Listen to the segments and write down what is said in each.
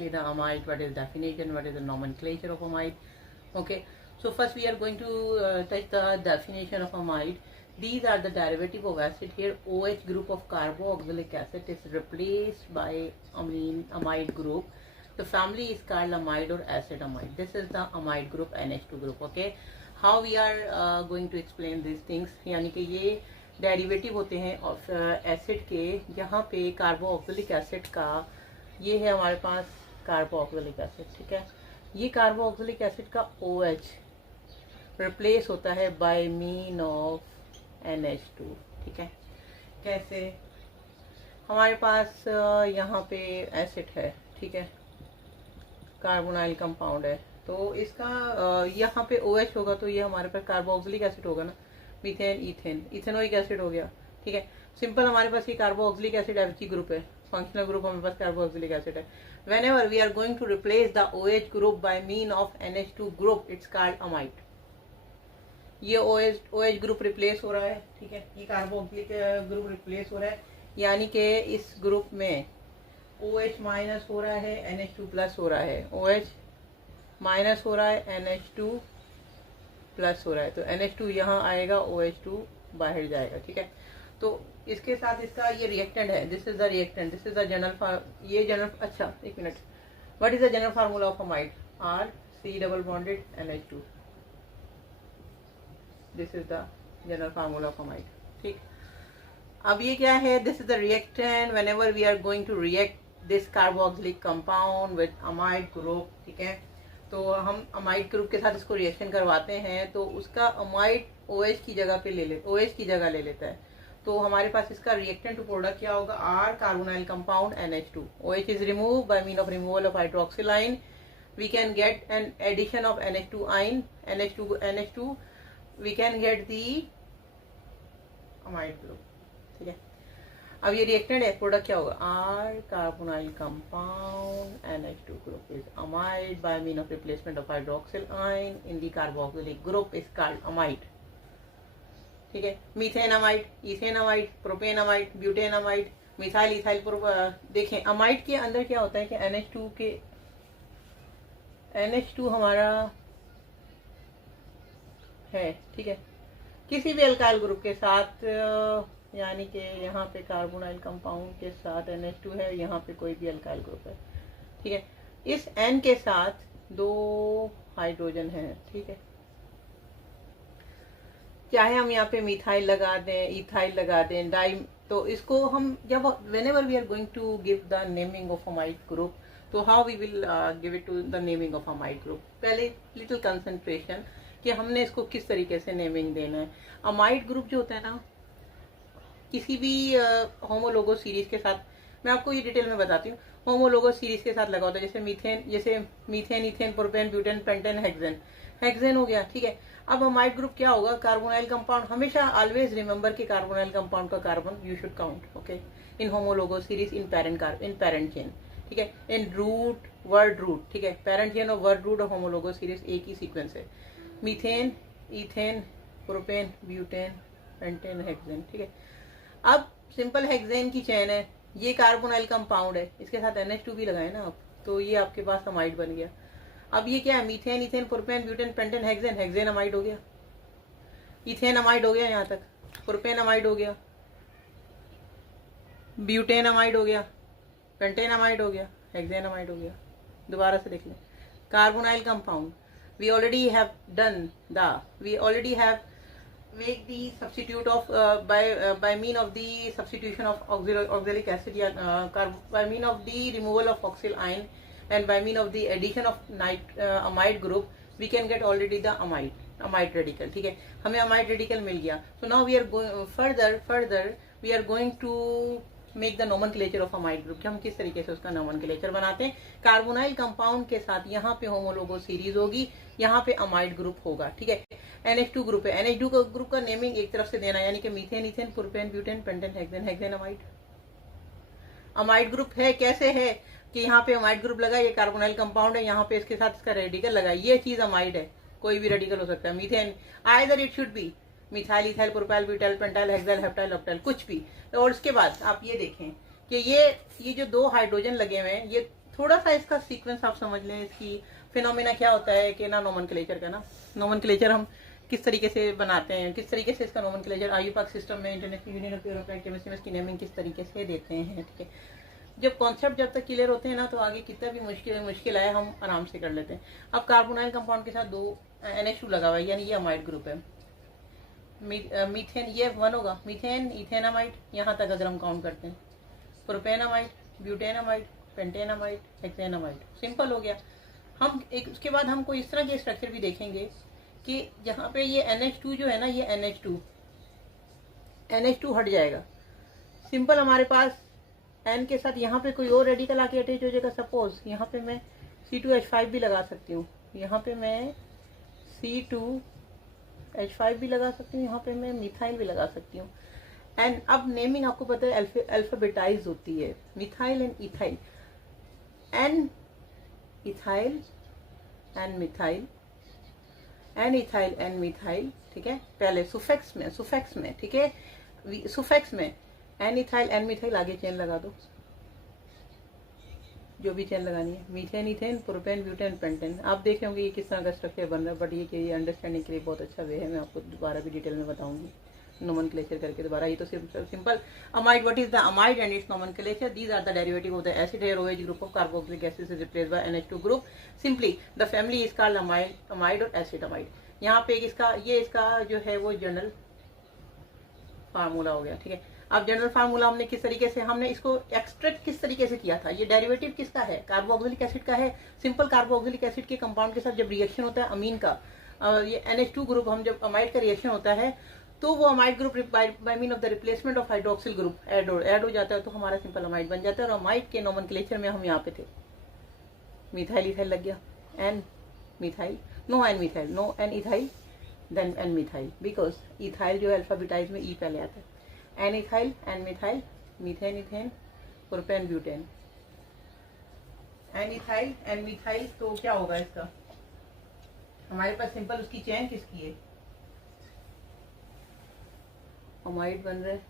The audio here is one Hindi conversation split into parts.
exactly the amide, what is definition, what is the nomenclature of amide. Okay, so first we are going to touch the definition of amide. These are the derivative of acid. Here OH group of carboxylic acid is replaced by amide group. The family is called amide or acid amide. This is the amide group, NH2 group. Okay, how we are going to explain these things, यानी कि ये डेरिवेटिव होते हैं ऑफ एसिड के, यहाँ पे कार्बोक्सिलिक एसिड का, ये है हमारे पास कार्बोक्सिलिक एसिड, ठीक है। ये कार्बोक्सिलिक एसिड का OH रिप्लेस होता है बाय मीन ऑफ NH2, ठीक है। कैसे? हमारे पास यहाँ पे एसिड है, ठीक है, कार्बोनाइल कंपाउंड है, तो इसका यहाँ पे OH होगा तो ये हमारे पास कार्बोक्सिलिक एसिड होगा ना, मीथेन, इथेन, इथेनोइक एसिड हो गया, ठीक है। सिंपल हमारे पास ये कार्बोक्सिलिक एसिड एफजी ग्रुप है, फंक्शनल ग्रुप हमारे पास कार्बोक्सिलिक एसिड है। Whenever we are going to replace the OH group by mean of NH2 group, it's called amide. ये OH ग्रुप रिप्लेस हो रहा है, ठीक है, ये कार्बोक्सिलिक ग्रुप रिप्लेस हो रहा है, यानी कि इस ग्रुप में OH माइनस हो रहा है, NH2 प्लस हो रहा है, OH माइनस हो रहा है, NH2 प्लस हो रहा है, तो NH2 यहाँ आएगा, OH2 बाहर जाएगा, ठीक है। तो इसके साथ इसका ये रिएक्टेंट है, this is the reactant, this is the ये जनरल, अच्छा एक minute, what is the general formula of amide? RC double bonded NH2, this is the general formula of amide, ठीक। अब ये क्या है? This is the reactant whenever we are going to react this carboxylic compound with amide group, ठीक है। तो हम अमाइड ग्रुप के साथ इसको रिएक्शन करवाते हैं, तो उसका अमाइड OH की जगह पे OH की जगह ले लेता है, तो हमारे पास इसका रिएक्टेंट टू प्रोडक्ट क्या होगा? R carbonyl compound NH2, OH is remove by mean of removal of hydroxyl ion, we can get an addition of NH2 ion, NH2 we can get the amide group, ठीक है। अब ये रिएक्टेंट है, प्रोडक्ट क्या होगा? R carbonyl compound NH2 group is amide by mean of replacement of hydroxyl ion in the carboxylic group is called amide, ठीक है। Methane amide, ethane amide, propane amide, butane amide, methyl ethyl देखें अमाइड के अंदर क्या होता है कि NH2 हमारा है, ठीक है, किसी भी अल्काइल ग्रुप के साथ, यानी कि यहाँ पे कार्बोनाइल कंपाउंड के साथ NH2 है, यहाँ पे कोई भी अल्काइल ग्रुप है, ठीक है। इस N के साथ 2 हाइड्रोजन है, ठीक है, चाहे हम यहाँ पे मिथाइल लगा दें, इथाइल लगा दें, डाई, तो इसको हम जब whenever we are going to give the naming of amide group, तो how we will give it to the naming of amide group? पहले लिटिल कंसंट्रेशन कि हमने इसको किस तरीके से नेमिंग देना है। अमाइड ग्रुप जो होता है ना, किसी भी होमोलोगो सीरीज के साथ, मैं आपको ये डिटेल में बताती हूँ, होमोलोगो सीरीज के साथ लगा होता है, जैसे methane, ethane, propane, butane, pentane, hexane हो गया, ठीक है। अब अमाइड ग्रुप क्या होगा? कार्बोनाइल कंपाउंड, हमेशा ऑलवेज रिमेंबर कि कार्बोनाइल कंपाउंड का carbon you should count, okay, in homologous series, in parent chain, ठीक है, इन रूट, वर्ड रूट, ठीक है, पेरेंट चेन और word root of homologous series एक ही सीक्वेंस है, methane, ethane, propane, butane, pentane, hexane, ठीक है। अब सिंपल हेक्सेन की चेन है, ये कार्बोनाइल कंपाउंड है, इसके साथ NH2 भी लगाए ना आप, तो ये आपके पास अमाइड बन गया। अब ये क्या है? Methane, ethane, propane, butane, pentane, hexane amide हो गया, इथेन अमाइड हो गया, यहाँ तक प्रोपेन अमाइड हो गया, ब्यूटेन अमाइड हो गया, पेंटेन अमाइड हो गया, हेक्सेन अमाइड हो गया। दोबारा से देख लें, carbonyl compound, we already have make the substitute of by mean of the substitution of oxalic acid, by mean of the removal of oxyl ion, and by mean of the addition of amide group, we can get already the amide radical, ठीक है, हमें amide radical मिल गया। So now we are going further we are going to make the nomenclature of amide group, कि हम किस तरीके से उसका नोमेनक्लेचर बनाते हैं। कार्बोनाइल कंपाउंड के साथ यहाँ पे होमोलोगो सीरीज होगी, यहाँ पे अमाइड ग्रुप होगा, ठीक है। NH2 ग्रुप है, NH2 ग्रुप का नेमिंग एक तरफ से देना, यानी कि methane, ethane, propane, butane, pentane, hexane amide. Amide group है, कैसे है कि यहाँ पे अमाइड ग्रुप लगा, ये कार्बोनाइल कंपाउंड है, यहाँ पे इसके साथ इसका रेडिकल लगा, ये चीज अमाइड है, कोई भी रेडिकल हो सकता है। Methane either it should be methyl, ethyl, propyl, butyl, pentyl, hexyl, heptyl, octyl, कुछ भी। और उसके बाद आप ये देखें कि ये जो 2 हाइड्रोजन लगे हुए हैं, ये थोड़ा सा इसका सीक्वेंस आप समझ लें, इसकी फिनोमिना क्या होता है कि ना नोमेनक्लेचर का, ना नोमेनक्लेचर हम किस तरीके से बनाते हैं, किस तरीके से इसका नोमेनक्लेचर IUPAC सिस्टम में, international union of European chemistry में इसकी नेमिंग किस तरीके से देते हैं, ठीक है। जब कॉन्सेप्ट जब तक क्लियर होते हैं ना, तो आगे कितना भी मुश्किल आए हम आराम से कर लेते हैं। अब कार्बोनाइल कंपाउंड के साथ 2 NH2 लगा हुआ है, यानी ये अमाइड ग्रुप है। मीथेन ये 1 होगा, मीथेन, इथेनामाइड, यहाँ तक अगर हम काउंट करते हैं, प्रोपेनामाइड, ब्यूटेनामाइड, पेंटेनामाइड, हेक्सेनामाइड, सिंपल हो गया। हम एक उसके बाद हम कोई इस तरह के स्ट्रक्चर भी देखेंगे कि जहाँ पे ये NH2 जो है ना, ये NH2 हट जाएगा। सिंपल हमारे पास N के साथ यहाँ पे कोई और रेडिकल आके अटैच हो जाएगा। सपोज यहाँ पे मैं C2H5 भी लगा सकती हूँ, यहाँ पे मैं C2H5 भी लगा सकती हूँ, यहाँ पे मैं मिथाइल भी लगा सकती हूँ। एंड अब नेमिंग आपको पता है अल्फाबेटाइज होती है, methyl and ethyl, N ethyl and methyl, N ethyl and methyl, ठीक है। पहले सुफेक्स में, ठीक है, सुफेक्स में एन इथाइल एन मिथाइल, आगे चेन लगा दो जो भी चेन लगानी है, methane, ethane, propane, butane, pentane. आप देख होंगे ये किस तरह का स्ट्रक्चर बन रहा है, बट ये अंडरस्टैंडिंग के लिए बहुत अच्छा वे है। मैं आपको दोबारा भी डिटेल में बताऊंगी नोमेनक्लेचर करके दोबारा। ये तो simple amide, what is the amide and its nomenclature, these are the derivative of the acid here OH group of carboxylic acid is replaced by NH2 group. Simply the family is called amide और एसिड अमाइड। यहाँ पे इसका जो है वो जनरल फार्मूला हो गया, ठीक है। अब जनरल फार्मूला हमने किस तरीके से, हमने इसको एक्सट्रैक्ट किस तरीके से किया था, ये डेरिवेटिव किसका है, कार्बोक्सिलिक एसिड का है। सिंपल कार्बोक्सिलिक एसिड के कंपाउंड के साथ जब रिएक्शन होता है अमीन का, ये NH2 ग्रुप, हम जब अमाइड का रिएक्शन होता है तो वो amide group by mean of the replacement of hydroxyl group add हो जाता है, तो हमारा सिंपल अमाइड बन जाता है। और अमाइड के नोमेनक्लेचर में हम यहाँ पे थे, मिथाइल इथाइल लग गया, N methyl, no N methyl, no N ethyl, then N methyl, because ethyl जो अल्फाबेटाइज में ई पहले आता है। N ethyl, N methyl, methane, ethane, propane, butane, N ethyl, N methyl, तो क्या होगा इसका, हमारे पास सिंपल उसकी चेन किसकी है, अमाइड बन रहा है,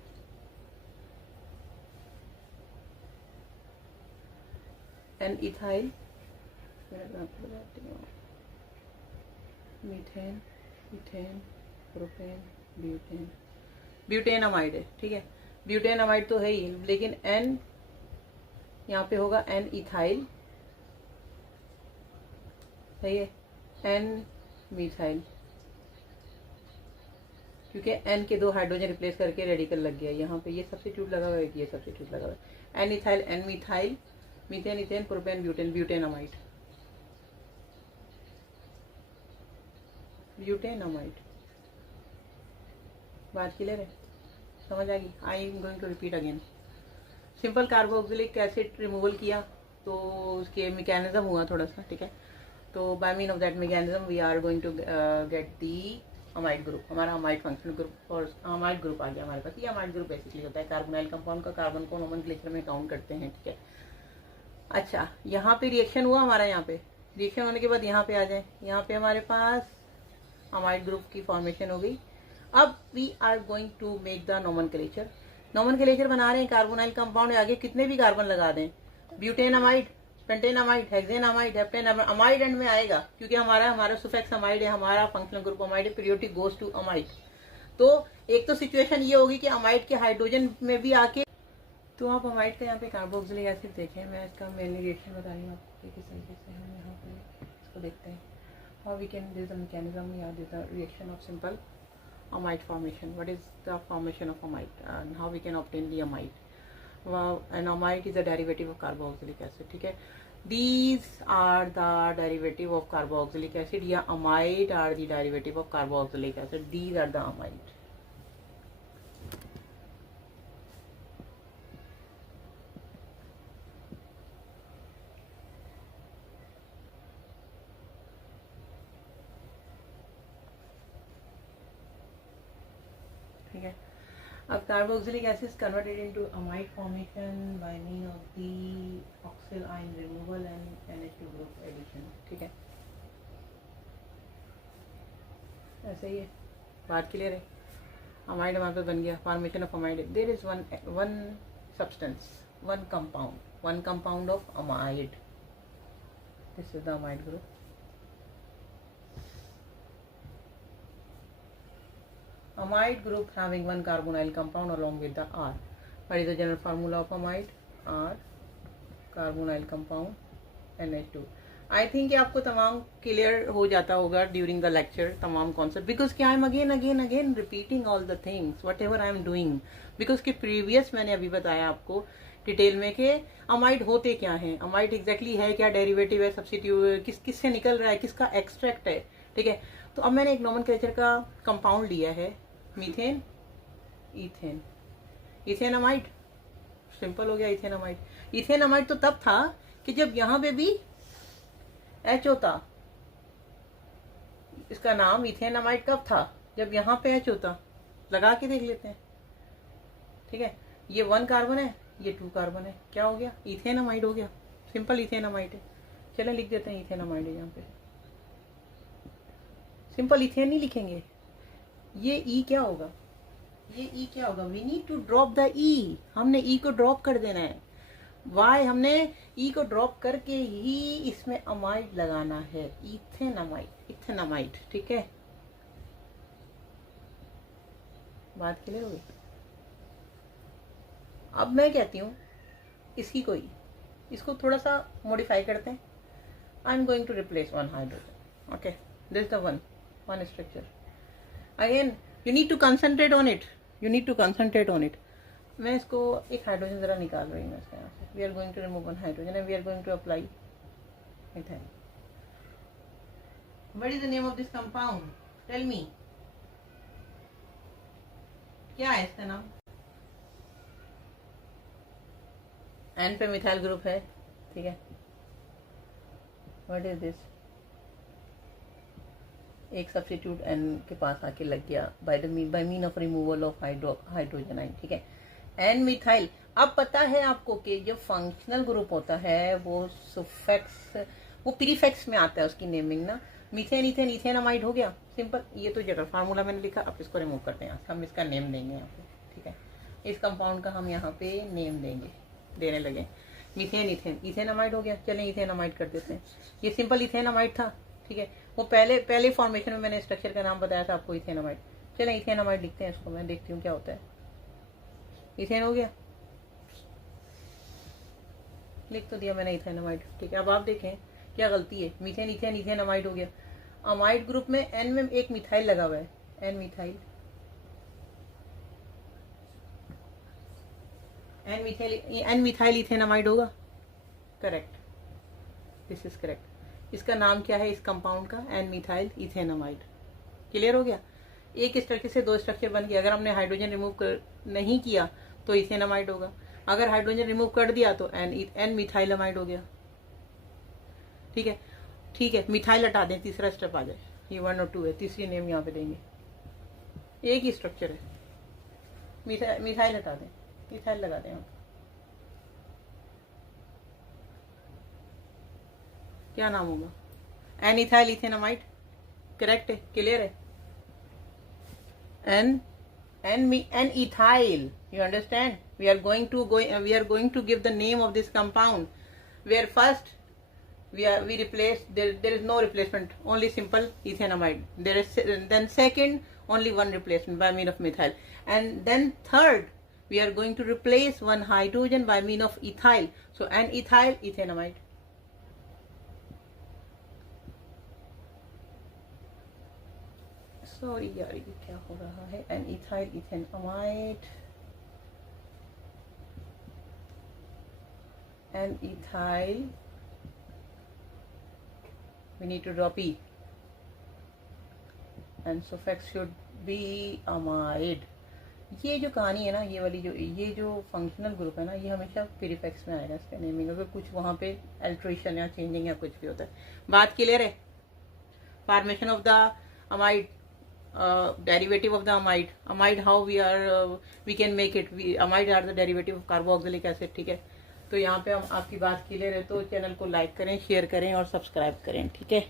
N ethyl, methane, ethane, propane, butane, butane amide है, ठीक है। ब्यूटेन अमाइड तो है ही, लेकिन एन यहाँ पे होगा एन इथाइल, सही है, एन मिथाइल, क्योंकि एन के 2 हाइड्रोजन रिप्लेस करके रेडिकल लग गया, यहाँ पे ये सब्स्टिट्यूट लगा हुआ है, ये सब्स्टिट्यूट लगा हुआ है, N ethyl, N methyl, methane, ethane, propane, butane, butane amide, butane amide. बात क्लियर है, समझ आ गई। I am going to repeat again. Simple carboxylic acid removal किया तो उसके मैकेनिज्म हुआ थोड़ा सा, ठीक है। तो by mean of that mechanism we are going to get the amide group, हमारा अमाइड फंक्शनल ग्रुप और अमाइड ग्रुप आ गया हमारे पास। ये अमाइड ग्रुप बेसिकली होता है कार्बोनाइल कंपाउंड का, कार्बन को नोमेनक्लेचर में काउंट करते हैं, ठीक है। अच्छा, यहाँ पे रिएक्शन हुआ हमारा, यहाँ पे रिएक्शन होने के बाद यहाँ पे आ जाए, यहाँ पे हमारे पास अमाइड ग्रुप की फॉर्मेशन हो गई। अब we are going to make the nomenclature. Nomenclature बना रहे हैं कार्बोनाइल कंपाउंड, आगे कितने भी कार्बन लगा दें, butane amide, pentane amide, hexane amide, heptane amide and में आएगा, क्योंकि हमारा सुफिक्स अमाइड है, हमारा फंक्शनल ग्रुप अमाइड है, पीरियोडिक गोज टू अमाइड। तो एक तो सिचुएशन ये होगी कि अमाइड के हाइड्रोजन में भी आके, तो आप अमाइड का यहाँ पे कार्बोक्सिलिक एसिड देखें, मैं इसका मेनली रिएक्शन बता रही हूँ आपको किस तरीके से हम यहाँ पे इसको देखते हैं। How we can this mechanism या this reaction of simple amide formation. What is the formation of amide and how we can obtain the amide? Well, an amide is a derivative of carboxylic acid, ठीक है। These are the derivative of carboxylic acid या amide are the derivative of carboxylic acid. These are the amide. ठीक है। अब carboxylic acid converted into amide formation by mean of the hydroxyl ion removal and NH2 group addition, ठीक है। ऐसे ही है, बात क्लियर है। अमाइड हमारे पास बन गया, formation of amide. There is one substance, one compound of amide, This is the amide group. Amide group having one carbonyl compound along with the R. What is the general formula of amide? R carbonyl compound NH2. I think आपको तमाम क्लियर हो जाता होगा ड्यूरिंग द लेक्चर तमाम कॉन्सेप्ट, बिकॉज कि I am again repeating all the things what ever I am doing, because कि प्रीवियस मैंने अभी बताया आपको डिटेल में कि अमाइड होते क्या हैं, अमाइड एग्जैक्टली है क्या, डेरिवेटिव है, सब्स्टिट्यूट किससे निकल रहा है, किसका एक्सट्रैक्ट है, ठीक है। तो अब मैंने एक नोमेनक्लेचर का कंपाउंड लिया है, methane ethane, ethane amide, simple हो गया इथेन अमाइड। इथेन अमाइड तो तब था कि जब यहां पे भी एच होता, इसका नाम इथेन अमाइड कब था, जब यहाँ पे एच होता। लगा के देख लेते हैं, ठीक है। ये 1 कार्बन है, ये 2 कार्बन है, क्या हो गया, इथेन अमाइड हो गया, सिंपल इथेन अमाइड है। चलो लिख देते हैं इथेन अमाइड है यहाँ पे, सिंपल इथेन नहीं लिखेंगे, ये ई क्या होगा, ये ई क्या होगा, we need to drop the E, हमने ई को ड्रॉप कर देना है। वाई, हमने ई को ड्रॉप करके ही इसमें अमाइड लगाना है, इथेन अमाइड, इथेन अमाइड, ठीक है। बात क्लियर हो गई। अब मैं कहती हूं इसकी कोई, इसको थोड़ा सा मॉडिफाई करते हैं। I am going to replace 1 hydrogen, okay, this is the one structure. Again you need to concentrate on it, you need to concentrate on it. मैं इसको एक हाइड्रोजन जरा निकाल रही हूँ इसके यहाँ से। We are going to remove 1 hydrogen and we are going to apply methyl. What is the name of this compound, tell me, क्या है इसका नाम? एन पे मिथाइल ग्रुप है, ठीक है। व्हाट इज दिस, एक सब्स्टिट्यूट एन के पास आके लग गया by mean of removal of hydrogen ion, ठीक है। N methyl. अब पता है आपको कि जो फंक्शनल ग्रुप होता है वो सुफिक्स, वो प्रीफिक्स में आता है उसकी नेमिंग ना। मीथेन इथेन, इथेन अमाइड हो गया, सिंपल। ये तो जनरल फार्मूला मैंने लिखा, अब इसको रिमूव करते हैं, हम इसका नेम देंगे यहाँ पे, ठीक है। इस कंपाउंड का हम यहाँ पे नेम देंगे, देने लगे। मीथेन इथेन, इथेन अमाइड हो गया, चलें इथेन अमाइड कर देते हैं। ये सिंपल इथेन अमाइड था, ठीक है। वो पहले फॉर्मेशन में मैंने स्ट्रक्चर का नाम बताया था आपको, इथेन अमाइड। चलें इथेन अमाइड लिखते हैं इसको, मैं देखती हूँ क्या होता है। इथेन हो गया, लिख तो दिया मैंने इथेन अमाइड, ठीक है। अब आप देखें क्या गलती है, मीथेन इथेन, इथेन अमाइड हो गया। अमाइड ग्रुप में एन में एक मिथाइल लगा हुआ है, N methyl, N methyl ethane amide होगा, करेक्ट, दिस इज करेक्ट। इसका नाम क्या है इस कंपाउंड का, N methyl ethane amide. Clear हो गया, एक स्ट्रक्चर से 2 स्ट्रक्चर बन गया। अगर हमने हाइड्रोजन रिमूव नहीं किया तो इथेन अमाइड होगा, अगर हाइड्रोजन रिमूव कर दिया तो एन मिथाइल अमाइड हो गया, ठीक है। ठीक है, मिथाइल हटा दें, तीसरा स्टेप आ जाए, ये 1 और 2 है, तीसरी नेम यहाँ पे देंगे, एक ही स्ट्रक्चर है। मिथाइल हटा दें, मिथाइल लगा दें, क्या नाम होगा, N ethyl ethane amide, correct है, क्लियर है। N ethyl, you understand, we are going to give the name of this compound, where first we replace, there is no replacement, only simple ethanamide. Then second, only one replacement by mean of methyl, and then third we are going to replace 1 hydrogen by mean of ethyl, so an ethyl ethanamide. Sorry यार ये क्या हो रहा है, N ethyl ethane amide, N ethyl, we need to drop E, and suffix should be amide. ये जो कहानी है ना, ये वाली ये जो फंक्शनल ग्रुप है ना, ये हमेशा प्रीफिक्स में आएगा इसका नेमिंग, अगर कुछ वहाँ पे अल्ट्रेशन या चेंजिंग या कुछ भी होता है। बात क्लियर है। Formation of the amide, derivative of the amide, how we can make it, amide are the derivative of carboxylic acid, ठीक है। तो यहाँ पे हम आपकी बात क्लियर है, तो चैनल को लाइक करें, शेयर करें और सब्सक्राइब करें, ठीक है।